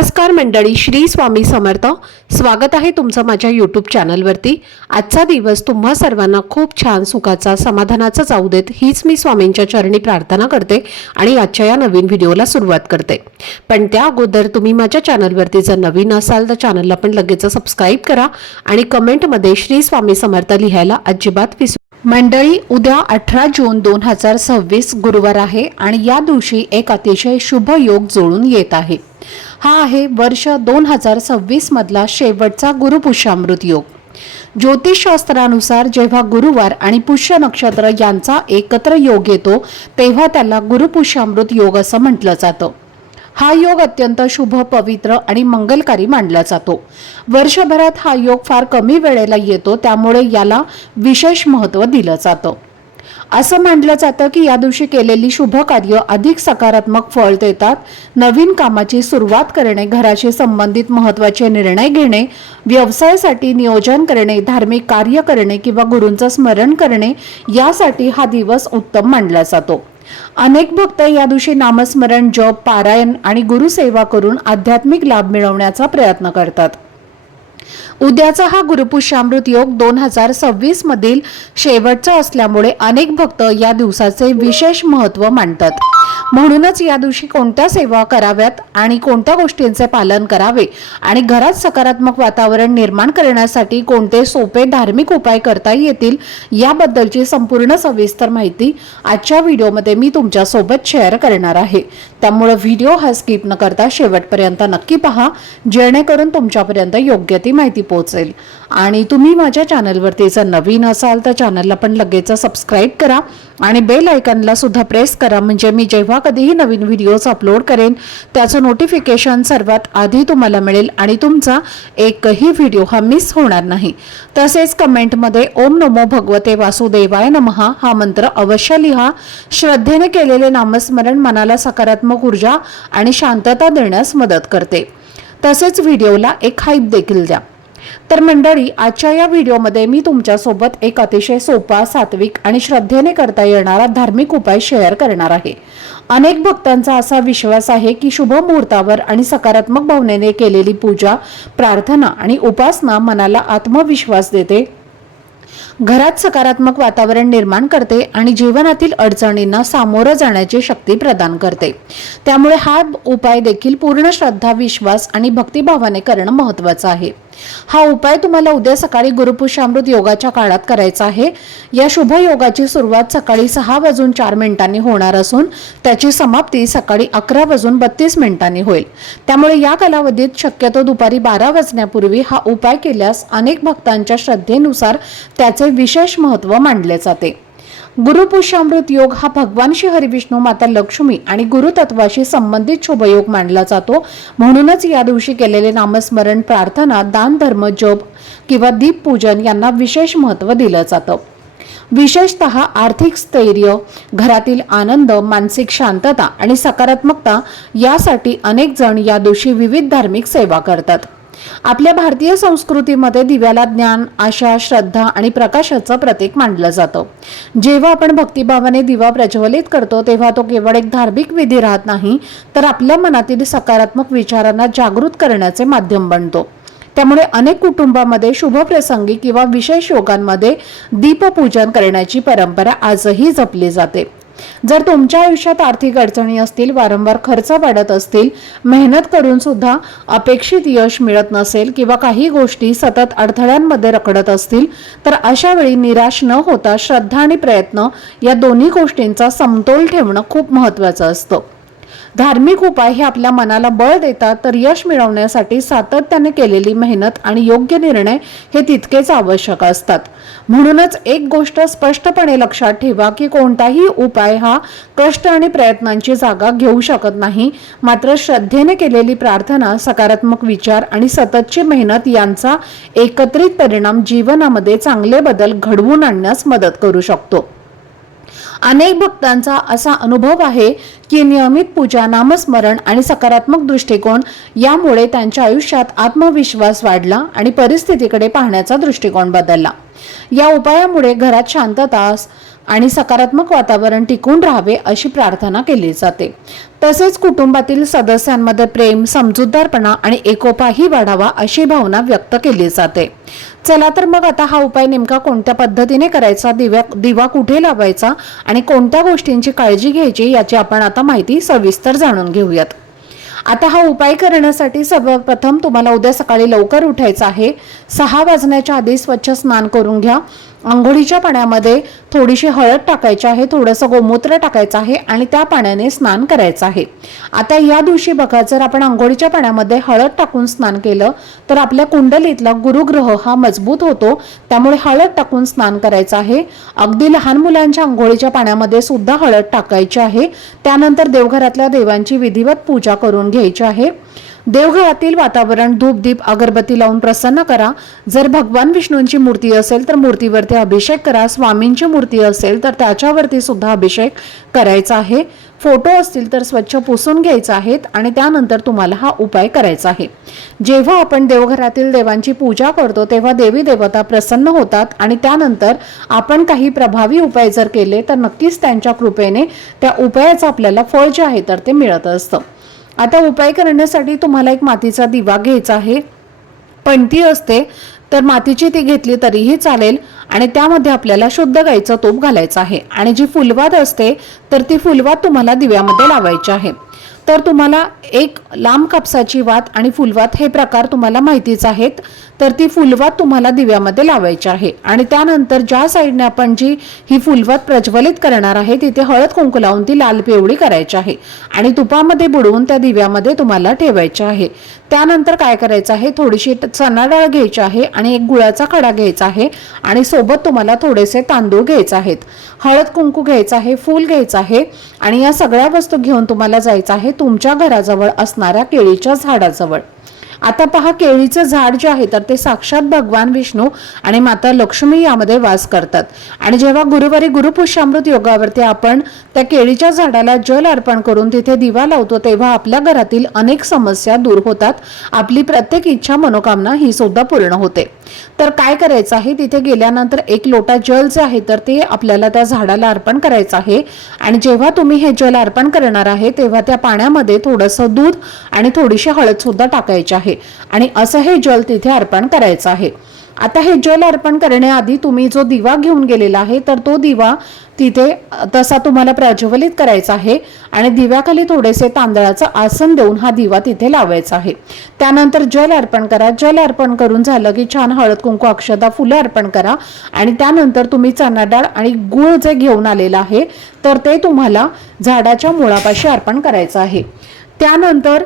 नमस्कार मंडळी, श्री स्वामी समर्थ. स्वागत आहे तुमचं माझ्या यूट्यूब चॅनलवरती. आजचा दिवस तुम्हा सर्वांना खूप छान, सुखाचा, समाधानाचा जाऊ देत, हीच मी स्वामींच्या चरणी प्रार्थना करते आणि आजच्या या नवीन व्हिडिओला सुरुवात करते. पण त्या अगोदर तुम्ही माझ्या चॅनलवरती जर नवीन असाल तर चॅनलला पण लगेच सबस्क्राईब करा आणि कमेंटमध्ये श्री स्वामी समर्थ लिहायला अजिबात विसरू. मंडळी, उद्या 18 जून 2026 गुरुवार आहे आणि या दिवशी एक अतिशय शुभ योग जुळून येत आहे. हा आहे वर्ष 2026 मधला शेवटचा गुरुपुष्यामृत योग. ज्योतिषशास्त्रानुसार जेव्हा गुरुवार आणि पुष्य नक्षत्र यांचा एकत्र योग येतो तेव्हा त्याला गुरुपुष्यामृत योग असं म्हटलं जातं. हा योग अत्यंत शुभ, पवित्र आणि मंगलकारी मानला जातो. वर्षभरात हा योग फार कमी वेळेला येतो, त्यामुळे याला विशेष महत्त्व दिलं जातं. असं मानलं जातं की या दिवशी केलेली शुभ कार्य अधिक सकारात्मक फळ देतात. नवीन कामाची सुरुवात करणे, घराशी संबंधित महत्त्वाचे निर्णय घेणे, व्यवसायासाठी नियोजन करणे, धार्मिक कार्य करणे किंवा गुरूंचं स्मरण करणे यासाठी हा दिवस उत्तम मानला जातो. अनेक भक्त या दिवशी नामस्मरण, जप, पारायण आणि गुरुसेवा करून आध्यात्मिक लाभ मिळवण्याचा प्रयत्न करतात. उद्याचा हा गुरुपुष्यामृत योग 2026 मधील शेवटचा असल्यामुळे अनेक भक्त या दिवसाचे विशेष महत्त्व मानतात. म्हणूनच या दिवशी कोणत्या सेवा कराव्यात आणि कोणत्या गोष्टींचे पालन करावे आणि घरात सकारात्मक वातावरण निर्माण करण्यासाठी कोणते सोपे धार्मिक उपाय करता येतील याबद्दलची संपूर्ण सविस्तर माहिती आजच्या व्हिडिओमध्ये मी तुमच्या सोबत शेअर करणार आहे. त्यामुळे व्हिडिओ हा स्किप न करता शेवटपर्यंत नक्की पहा, जेणेकरून तुमच्यापर्यंत योग्य ती माहिती पोहोचेल. आणि तुम्ही माझ्या चॅनलवरती जर नवीन असाल तर चॅनलला पण लगेच सबस्क्राईब करा आणि बेल आयकॉनला सुद्धा प्रेस करा, म्हणजे मी जेव्हा कधीही नवीन व्हिडिओज अपलोड करेन त्याचं नोटिफिकेशन सर्वात आधी तुम्हाला मिळेल आणि तुमचा एकही व्हिडिओ हा मिस होणार नाही. तसेच कमेंटमध्ये ओम नमो भगवते वासुदेवाय नमः हा मंत्र अवश्य लिहा. श्रद्धेने केलेले नामस्मरण मनाला सकारात्मक ऊर्जा आणि शांतता देण्यास मदत करते. तसेच व्हिडिओला एक हाईप देखील द्या. तर मंडळी, आजच्या या व्हिडिओमध्ये मी तुमच्यासोबत एक अतिशय सोपा, सात्विक आणि श्रद्धेने करता येणारा धार्मिक उपाय शेअर करणार आहे. अनेक भक्तांचा असा विश्वास आहे की शुभ मुहूर्तावर आणि सकारात्मक भावनेने केलेली पूजा, प्रार्थना आणि उपासना मनाला आत्मविश्वास देते, घरात सकारात्मक वातावरण निर्माण करते आणि जीवनातील अडचणींना सामोरं जाण्याची शक्ती प्रदान करते. त्यामुळे हा उपाय देखील पूर्ण श्रद्धा, विश्वास आणि भक्तिभावाने करणं महत्त्वाचं आहे. हा उपाय तुम्हाला उद्या सकाळी गुरुपुष्यामृत योगाच्या काळात करायचा आहे. या शुभ योगाची सुरुवात सकाळी 6:04 होणार असून त्याची समाप्ती सकाळी 11:32 होईल. त्यामुळे या कालावधीत शक्यतो दुपारी 12 वाजण्यापूर्वी हा उपाय केल्यास अनेक भक्तांच्या श्रद्धेनुसार त्याचे विशेष महत्त्व मानले जाते. गुरुपुष्यामृत योग हा भगवान श्री हरिविष्णू, माता लक्ष्मी आणि गुरुतत्वाशी संबंधित शुभयोग मानला जातो. म्हणूनच या दिवशी केलेले नामस्मरण, प्रार्थना, दान, धर्म, जप किंवा दीपपूजन यांना विशेष महत्त्व दिलं जातं. विशेषतः आर्थिक स्थैर्य, घरातील आनंद, मानसिक शांतता आणि सकारात्मकता यासाठी अनेक जण या दिवशी विविध धार्मिक सेवा करतात. आपल्या भारतीय संस्कृतीमध्ये दिव्याला ज्ञान, आशा, श्रद्धा आणि प्रकाशाचं प्रतीक मानलं जातं. जेव्हा आपण भक्तिभावाने दिवा प्रज्वलित करतो तेव्हा तो केवळ एक धार्मिक विधी राहत नाही, तर आपल्या मनातील सकारात्मक विचारांना जागृत करण्याचे माध्यम बनतो. त्यामुळे अनेक कुटुंबामध्ये शुभप्रसंगी किंवा विशेष योगांमध्ये दीपपूजन करण्याची परंपरा आजही जपली जाते. जर तुमच्या आयुष्यात आर्थिक अडचणी असतील, वारंवार खर्च वाढत असतील, मेहनत करून सुद्धा अपेक्षित यश मिळत नसेल किंवा काही गोष्टी सतत अडथळ्यांमध्ये रखडत असतील, तर अशा वेळी निराश न होता श्रद्धा आणि प्रयत्न या दोन्ही गोष्टींचा समतोल ठेवणं खूप महत्त्वाचं असतं. धार्मिक उपाय हे आपल्या मनाला बळ देतात, तर यश मिळवण्यासाठी सातत्याने केलेली मेहनत आणि योग्य निर्णय हे तितकेच आवश्यक असतात. म्हणूनच एक गोष्ट स्पष्टपणे लक्षात ठेवा की कोणताही उपाय हा कष्ट आणि प्रयत्नांची जागा घेऊ शकत नाही, मात्र श्रद्धेने केलेली प्रार्थना, सकारात्मक विचार आणि सततची मेहनत यांचा एकत्रित परिणाम जीवनामध्ये चांगले बदल घडवून आणण्यास मदत करू शकतो. अनेक भक्तांचा असा अनुभव आहे की नियमित पूजा, नामस्मरण आणि सकारात्मक दृष्टिकोन यामुळे त्यांच्या आयुष्यात आत्मविश्वास वाढला आणि परिस्थितीकडे पाहण्याचा दृष्टिकोन बदलला. या उपायामुळे घरात शांतता, आणि सकारात्मक वातावरण टिकून राहावे अशी प्रार्थना केली जाते। तसेच कुटुंबातील सदस्यांमध्ये प्रेम, समजूतदारपणा आणि एकोपाही वाढावा अशी भावना व्यक्त केली जाते। चला तर मग आता हा उपाय नेमका कोणत्या पद्धतीने करायचा, दिवा कुठे लावायचा आणि कोणत्या गोष्टींची काळजी घ्यायची याची आपण आता माहिती सविस्तर जाणून घेऊयात। आता हा उपाय करण्यासाठी सर्वप्रथम तुम्हाला उद्या सकाळी लवकर उठायचं आहे। 6 वाजण्याच्या आधी स्वच्छ स्नान करून घ्या। अंघोळीच्या पाण्यामध्ये थोडीशी हळद टाकायची आहे, थोडंसं गोमूत्र टाकायचं आहे आणि त्या पाण्याने स्नान करायचं आहे। आता या दिवशी बघा, जर आपण अंघोळीच्या पाण्यामध्ये हळद टाकून स्नान केलं तर आपल्या कुंडलीतला गुरुग्रह हा मजबूत होतो, त्यामुळे हळद टाकून स्नान करायचं आहे। अगदी लहान मुलांच्या अंघोळीच्या पाण्यामध्ये सुद्धा हळद टाकायची आहे। त्यानंतर देवघरातल्या देवांची विधिवत पूजा करून घ्यायची आहे। देवघरातील वातावरण धूप दीप अगरबत्ती लावून प्रसन्न करा। जर भगवान विष्णूंची मूर्ती असेल तर मूर्तीवरती अभिषेक करा। स्वामींची मूर्ती असेल तर त्याच्यावरती सुद्धा अभिषेक करायचा आहे। फोटो असतील तर स्वच्छ पुसून घ्यायचे आहेत आणि त्यानंतर तुम्हाला हा उपाय करायचा आहे। जेव्हा आपण देवघरातील देवांची पूजा करतो तेव्हा देवी देवता प्रसन्न होतात आणि त्यानंतर आपण काही प्रभावी उपाय जर केले तर नक्कीच त्यांच्या कृपेने त्या उपायाचं आपल्याला फळ जे आहे तर ते मिळत असतं। आता उपाय करण्यासाठी तुम्हाला एक मातीचा दिवा घ्यायचा आहे। पणती असते तर मातीची ती घेतली तरीही चालेल आणि त्यामध्ये आपल्याला शुद्ध गाईचं तूप घालायचं आहे आणि जी फुलवात असते तर ती फुलवात तुम्हाला दिव्यामध्ये लावायची आहे। तर तुम्हाला एक लांब कापसाची वात आणि फुलवात हे प्रकार तुम्हाला माहितीच आहेत, तर ती फुलवात तुम्हाला दिव्यामध्ये लावायची आहे आणि त्यानंतर ज्या साईडने आपण जी ही फुलवात प्रज्वलित करणार आहे तिथे हळद कुंकू लावून ती लाल पिवळी करायची आहे आणि तुपामध्ये बुडवून त्या दिव्यामध्ये तुम्हाला ठेवायचे आहे। त्यानंतर काय करायचं आहे, थोडीशी चणा डाळ घ्यायची आहे आणि एक गुळाचा खडा घ्यायचा आहे आणि सोबत तुम्हाला थोडेसे तांदूळ घ्यायचे आहेत, हळद कुंकू घ्यायचं आहे, फूल घ्यायचं आहे आणि या सगळ्या वस्तू घेऊन तुम्हाला जायचं आहे तुमच्या घराजवळ असणाऱ्या केळीच्या झाडाजवळ। आता पहा, केळीचं झाड जे आहे तर ते साक्षात भगवान विष्णू आणि माता लक्ष्मी यामध्ये वास करतात आणि जेव्हा गुरुवारी गुरुपुष्यामृत योगावरती आपण त्या केळीच्या झाडाला जल अर्पण करून तिथे दिवा लावतो तेव्हा आपल्या घरातील अनेक समस्या दूर होतात, आपली प्रत्येक इच्छा मनोकामना ही सुद्धा पूर्ण होते। तर काय करायचं आहे, तिथे गेल्यानंतर एक लोटा जल जे आहे तर ते आपल्याला त्या झाडाला अर्पण करायचं आहे आणि जेव्हा तुम्ही हे जल अर्पण करणार आहे तेव्हा त्या पाण्यामध्ये थोडंसं दूध आणि थोडीशी हळद सुद्धा टाकायची आहे आणि असं हे जल तिथे अर्पण करायचं आहे। आता हे जल अर्पण करण्याआधी तुम्ही जो दिवा घेऊन गेलेला आहे तर तो दिवा तिथे तसा तुम्हाला प्रज्वलित करायचा आहे आणि दिव्याखाली थोडेसे तांदळाचं आसन देऊन हा दिवा तिथे लावायचा आहे। त्यानंतर जल अर्पण करा। जल अर्पण करून झालं की छान हळद कुंकू अक्षता फुलं अर्पण करा आणि त्यानंतर तुम्ही चणा डाळ आणि गूळ जे घेऊन आलेला आहे तर ते तुम्हाला झाडाच्या मुळापाशी अर्पण करायचं आहे। त्यानंतर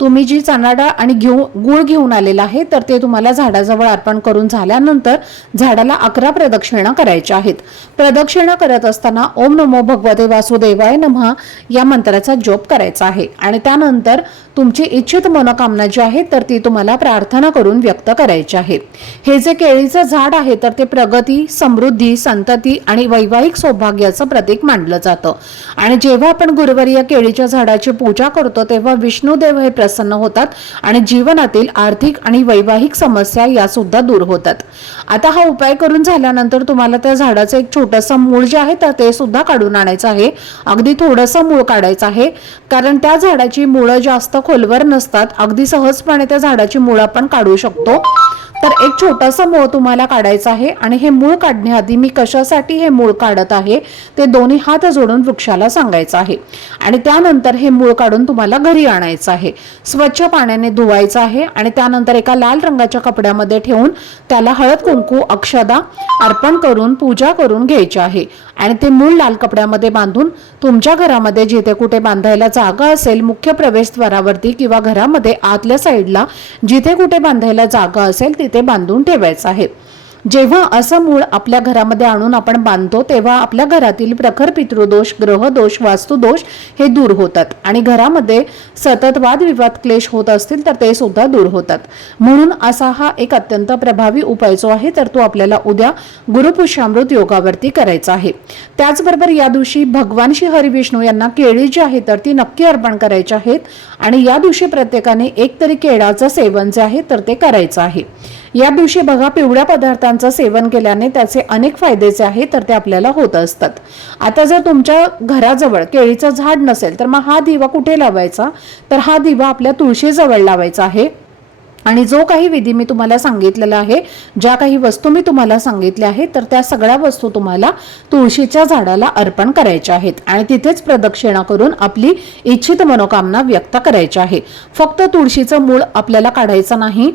तुम्ही जी चणा डाळ आणि गूळ घेऊन आलेला आहे तर ते तुम्हाला झाडाजवळ अर्पण करून झाल्यानंतर झाडाला 11 प्रदक्षिणा करायच्या आहेत। प्रदक्षिणा करत असताना ओम नमो भगवते वासुदेवाय नमः या मंत्राचा जप करायचा आहे आणि त्यानंतर तुमची इच्छित मनोकामना जी आहे तर ती तुम्हाला प्रार्थना करून व्यक्त करायची आहे। हे जे केळीचं झाड आहे तर ते प्रगती, समृद्धी, संतती आणि वैवाहिक सौभाग्याचं प्रतीक मानलं जातं आणि जेव्हा आपण गुरुवारी या केळीच्या झाडाची पूजा करतो तेव्हा विष्णुदेव हे प्रसन्न होतात आणि जीवनातील आर्थिक आणि वैवाहिक समस्या या सुद्धा दूर होतात। आता हा उपाय करून झाल्यानंतर तुम्हाला त्या झाडाचं एक छोटंसं मूळ जे आहे तर ते सुद्धा काढून आणायचं आहे। अगदी थोडंसं मूळ काढायचं आहे कारण त्या झाडाची मुळं जास्त खोलवर नसतात, अगदी सहजपणे त्या झाडाची मूळ आपण काढू शकतो। तर एक छोटंसं मूळ तुम्हाला काढायचं आहे आणि हे मूळ काढण्याआधी मी कशासाठी हे मूळ काढत आहे ते दोन्ही हात जोडून वृक्षाला सांगायचं आहे आणि त्यानंतर हे मूळ काढून तुम्हाला घरी आणायचं आहे। स्वच्छ पाण्याने धुवायचं आहे आणि त्यानंतर एका लाल रंगाच्या कपड्यामध्ये ठेवून त्याला हळद कुंकू अक्षदा अर्पण करून पूजा करून घ्यायची आहे आणि ते मूळ लाल कपड्यामध्ये बांधून तुमच्या घरामध्ये जिथे कुठे बांधायला जागा असेल, मुख्य प्रवेशद्वारावरती किंवा घरामध्ये आतल्या साईडला जिथे कुठे बांधायला जागा असेल तिथे बांधून ठेवायचं आहे। जेव्हा असं मूळ आपल्या घरामध्ये आणून आपण बांधतो तेव्हा आपल्या घरातील प्रखर पितृदोष, ग्रहदोष, वास्तुदोष हे दूर होतात आणि घरामध्ये सतत वादविवाद, क्लेश होत असतील तर ते सुद्धा दूर होतात। म्हणून असा हा एक अत्यंत प्रभावी उपाय जो आहे तर तो आपल्याला उद्या गुरुपुष्यामृत योगावरती करायचा आहे। त्याचबरोबर या दिवशी भगवान श्री हरी विष्णू यांना केळी जी आहे तर ती नक्की अर्पण करायची आहेत आणि या दिवशी प्रत्येकाने एक तरी केळाचं सेवन जे आहे तर ते करायचं आहे। या दिवशी बघा पिवळ्या पदार्थांचं सेवन केल्याने त्याचे अनेक फायदेचे आहेत तर ते आपल्याला होत असतात. आता जर तुमच्या घराजवळ केळीचं झाड नसेल तर मग हा दिवा कुठे लावायचा, तर हा दिवा आपल्या तुळशीजवळ लावायचा आहे. आणि जो काही विधी मी तुम्हाला सांगितलेला आहे, ज्या काही वस्तू मी तुम्हाला सांगितल्या आहेत, तर त्या सगळ्या वस्तू तुम्हाला तुळशीच्या झाडाला अर्पण करायच्या आहेत आणि तिथेच प्रदक्षिणा करून आपली इच्छित मनोकामना व्यक्त करायची आहे. फक्त तुळशीचं मूळ आपल्याला काढायचं नाही,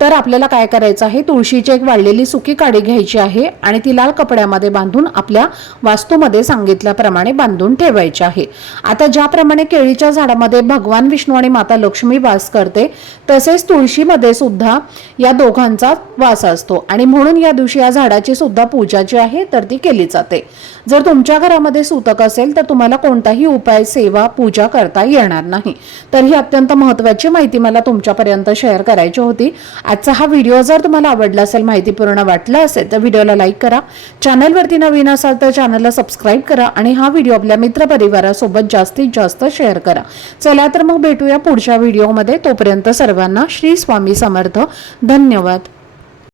तर आपल्याला काय करायचं आहे, तुळशीची एक वाळलेली सुकी काडी घ्यायची आहे आणि ती लाल कपड्यामध्ये बांधून आपल्या वास्तूमध्ये सांगितल्याप्रमाणे बांधून ठेवायची आहे. आता ज्याप्रमाणे केळीच्या झाडामध्ये भगवान विष्णू आणि माता लक्ष्मी वास करते, तसेच तुळशीमध्ये सुद्धा या दोघांचा वास असतो आणि म्हणून या दिवशी या झाडाची सुद्धा पूजा जी आहे तर ती केली जाते. जर तुमच्या घरामध्ये सूतक असेल तर तुम्हाला कोणताही उपाय, सेवा, पूजा करता येणार नाही. तर ही अत्यंत महत्त्वाची माहिती मला तुमच्यापर्यंत शेअर करायची होती. आजचा हा व्हिडिओ जर तुम्हाला आवडला असेल, माहितीपूर्ण वाटला असेल तर व्हिडिओला लाईक करा. चॅनलवरती नवीन असाल तर चॅनलला सबस्क्राईब करा आणि हा व्हिडिओ आपल्या मित्रपरिवारासोबत जास्तीत जास्त शेअर करा. चला तर मग भेटूया पुढच्या व्हिडिओमध्ये. तोपर्यंत सर्वांना श्री स्वामी समर्थ. धन्यवाद.